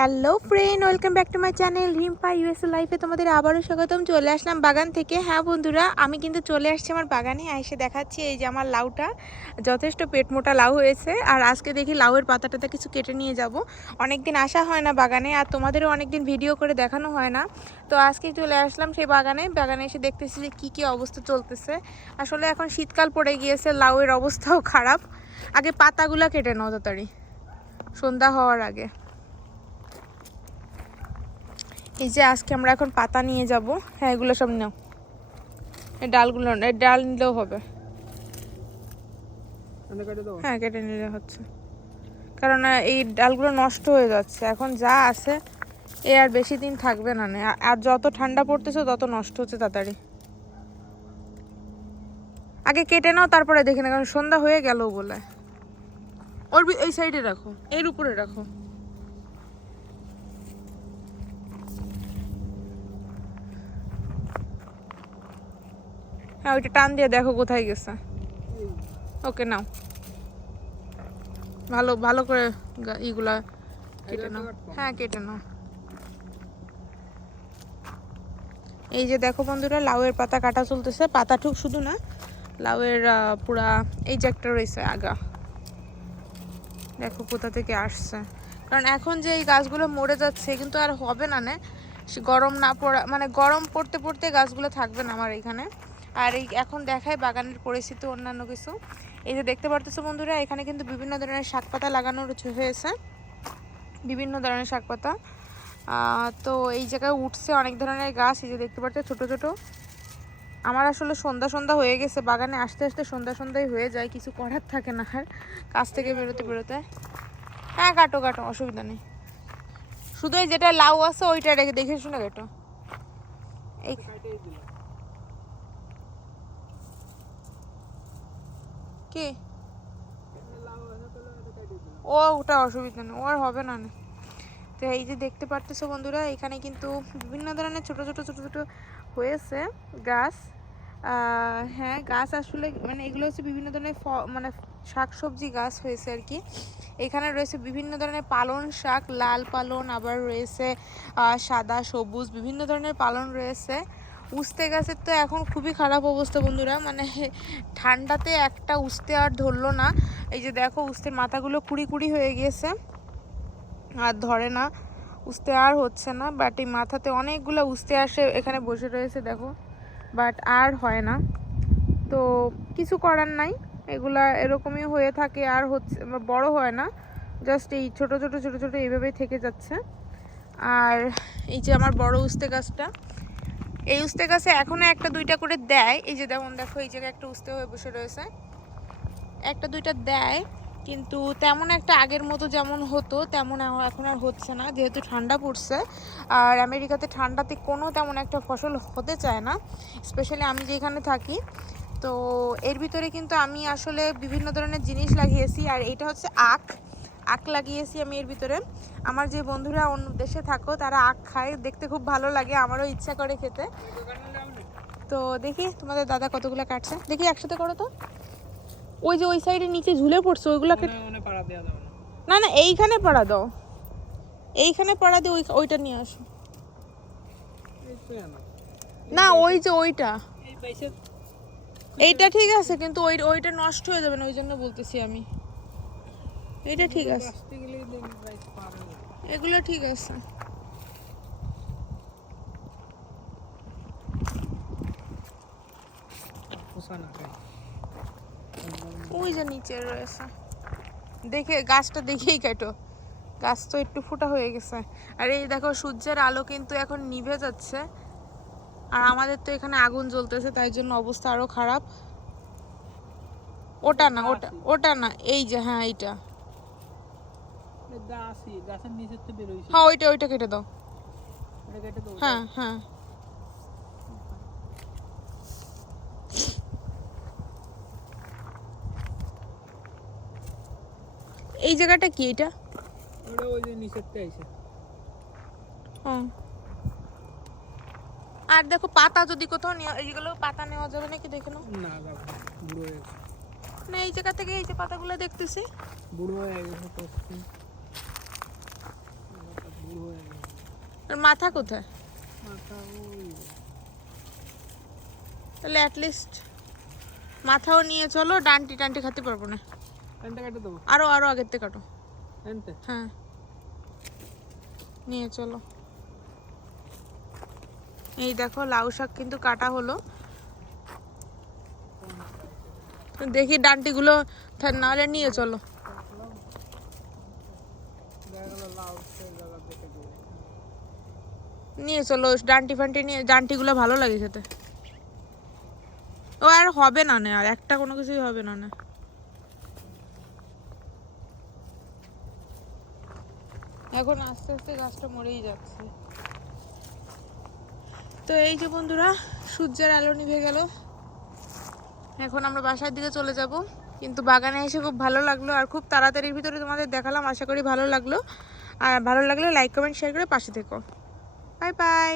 Hello friend, welcome back to my channel Rimpa US লাইফে তোমাদের আবারও স্বাগতম। চলে আসলাম বাগান থেকে। হ্যাঁ বন্ধুরা, আমি কিন্তু চলে আসছি আমার বাগানে। এসে দেখাচ্ছি এই যে আমার লাউটা। যথেষ্ট পেট মোটা লাউ হয়েছে। আর আজকে দেখি লাউয়ের পাতাটাতে কিছু কেটে নিয়ে যাব। অনেক দিন আসা হয় না বাগানে, আর তোমাদেরও অনেক দিন ভিডিও করে দেখানো হয় না। তো আজকে চলে আসলাম সেই বাগানে। বাগানে এসে দেখতেছি যে কী কী অবস্থা চলতেছে। আসলে এখন শীতকাল পড়ে গিয়েছে, লাউয়ের অবস্থাও খারাপ। আগে পাতাগুলো কেটে নাও তাড়াতাড়ি। সন্ধ্যা হওয়ার আগে। এই যে আজকে আমরা এখন পাতা নিয়ে যাব। হ্যাঁ এগুলো সব নাও। এই ডালগুলো এই ডাল নিলেও হবে। হ্যাঁ কেটে নিলে হচ্ছে। কারণ এই ডালগুলো নষ্ট হয়ে যাচ্ছে। এখন যা আছে এ আর বেশি দিন থাকবে না। আর যত ঠান্ডা পড়তেছে তত নষ্ট হচ্ছে তাড়াতাড়ি। আগে কেটে নাও তারপরে দেখে না কারণ সন্ধ্যা হয়ে গেল বলে। ওর এই সাইডে রাখো। এর উপরে রাখো। হ্যাঁ ওইটা টান দিয়ে দেখো কোথায় গেছে। ওকে, নাও। ভালো ভালো করে ইগুলা কেটে নাও। হ্যাঁ কেটে নাও। এই যে দেখো বন্ধুরা, লাউয়ের পাতা কাটা চলতেছে। পাতা ঠুক শুধু না, লাউয়ের পুরা এই যে একটা রয়েছে আগা। দেখো কোথা থেকে আসছে। কারণ এখন যে এই গাছগুলো মরে যাচ্ছে কিন্তু আর হবে না নে। গরম না পড়া মানে গরম পড়তে পড়তে গাছগুলো থাকবে না আমার এখানে। আর এই এখন দেখায় বাগানের পরিস্থিতি, অন্যান্য কিছু। এই যে দেখতে পারতেছো বন্ধুরা, এখানে কিন্তু বিভিন্ন ধরনের শাক পাতা লাগানো হয়েছে। বিভিন্ন ধরনের শাক পাতা। তো এই জায়গায় উঠছে অনেক ধরনের গাছ, এই যে দেখতে পাচ্ছ ছোট ছোট। আমার আসলে সন্ধ্যা সন্ধ্যা হয়ে গেছে, বাগানে আসতে আসতে সন্ধ্যা সন্ধ্যায় হয়ে যায়, কিছু করার থাকে না আর কাছ থেকে বেরোতে বেরোতে। হ্যাঁ কাটো কাটো, অসুবিধা নেই। শুধু যেটা লাউ আছে, ওইটা রেখে দেখে শুনে কাটো। এই কি? ও, ওটা অসুবিধা নেই, ওর হবে না না। তো এই যে দেখতে পারতেছো বন্ধুরা, এখানে কিন্তু বিভিন্ন ধরনের ছোট ছোট ছোট ছোট হয়েছে গাছ। হ্যাঁ গাছ আসলে মানে এগুলো হচ্ছে বিভিন্ন ধরনের ফ- মানে শাকসবজি গাছ হয়েছে আর কি। এখানে রয়েছে বিভিন্ন ধরনের পালন শাক, লাল পালন আবার রয়েছে সাদা, সবুজ, বিভিন্ন ধরনের পালন রয়েছে। উস্তে গাছের তো এখন খুবই খারাপ অবস্থা বন্ধুরা। মানে ঠান্ডাতে একটা উস্তে আর ধরলো না। এই যে দেখো উস্তের মাথাগুলো কুড়ি কুড়ি হয়ে গিয়েছে। আর ধরে না, উস্তে আর হচ্ছে না বাট এই মাথাতে অনেকগুলো উস্তে আসে এখানে বসে রয়েছে দেখো। বাট আর হয় না। তো কিছু করার নাই, এগুলা এরকমই হয়ে থাকে, আর হচ্ছে, বড় হয় না। জাস্ট এই ছোট ছোট ছোট ছোট এইভাবেই থেকে যাচ্ছে। আর এই যে আমার বড় উস্তে গাছটা এই উস্তে গাছে এখনও একটা দুইটা করে দেয়। এই যে যেমন দেখো, এই জায়গায় একটা উস্তে হয়ে বসে রয়েছে। একটা দুইটা দেয়, কিন্তু তেমন একটা আগের মতো যেমন হতো, তেমন এখন আর হচ্ছে না, যেহেতু ঠান্ডা পড়ছে। আর আমেরিকাতে ঠান্ডাতে কোনো তেমন একটা ফসল হতে চায় না স্পেশালি আমি যেখানে থাকি। তো এর ভিতরে কিন্তু আমি আসলে বিভিন্ন ধরনের জিনিস লাগিয়েছি, আর এটা হচ্ছে আখ। আখ লাগিয়েছি আমি এর ভিতরে। আমার যে বন্ধুরা অন্য দেশে থাকো তারা আখ খায় দেখতে খুব ভালো লাগে আমারও ইচ্ছা করে খেতে। তো দেখি তোমাদের দাদা কতগুলো কাটছে। দেখি একসাথে করো তো। ওই যে ওই সাইডে নিচে ঝুলে পড়ছে ওইগুলোকে না। না এইখানে পাড়া দাও। এইখানে পাড়া দিয়ে ওই ওইটা নিয়ে আসো। না ওই যে ওইটা। এইটা ঠিক আছে কিন্তু ওই ওইটা নষ্ট হয়ে যাবে না ওই জন্য বলতেছি আমি। এটা ঠিক আছে। এগুলো ঠিক আছে। ওই যে নিচে রয়েছে। দেখে, গাছটা দেখেই কাটো। গাছ তো একটু ফুটা হয়ে গেছে। আর এই দেখো, সূর্যের আলো কিন্তু এখন নিভে যাচ্ছে। আর আমাদের তো এখানে আগুন জ্বলতেছে, তাই জন্য অবস্থা আরও খারাপ। ওটা না, ওটা ওটা না, এই যে হ্যাঁ এইটা। হ্যাঁ ওইটা ওইটা কেটে দাও। হ্যাঁ হ্যাঁ। এই জায়গাটা কি এটা? ও। আর দেখো পাতা যদি কোথাও নেওয়া এইগুলো পাতা নেওয়া যাবে নাকি? দেখে নাও। না বাবা বুড়ো হয়ে গেছে। না এই জায়গা থেকে এই যে পাতাগুলো দেখতেছি। বুড়ো হয়ে গেছে আর মাথা কোথায়? তাহলে অ্যাটলিস্ট মাথাও নিয়ে চলো ডান্টি টান্টি খেতে পারব না। আরও আরও আগের থেকে কাটো। হ্যাঁ। নিয়ে চলো। এই দেখো লাউ শাক কিন্তু কাটা হলো। দেখি ডান্টিগুলো নাহলে নিয়ে চলো দেখা গেলো লাউ সেই জায়গা দেখে দিয়ে নিয়ে চলো, ডান্টি ফান্টি নিয়ে, ডান্টিগুলো ভালো লাগে খেতে। ও, আর হবে না না, আর একটা কোনো কিছুই হবে না না। এখন আস্তে আস্তে গাছটা মরেই যাচ্ছে। তো এই যে বন্ধুরা, সূর্যের আলো নিভে গেল। এখন আমরা বাসার দিকে চলে যাব। কিন্তু বাগানে এসে খুব ভালো লাগল, আর খুব তাড়াতাড়ির ভিতরে তোমাদের দেখালাম, আশা করি ভালো লাগল। আর ভালো লাগলে লাইক কমেন্ট শেয়ার করে পাশে থেকো। Bye bye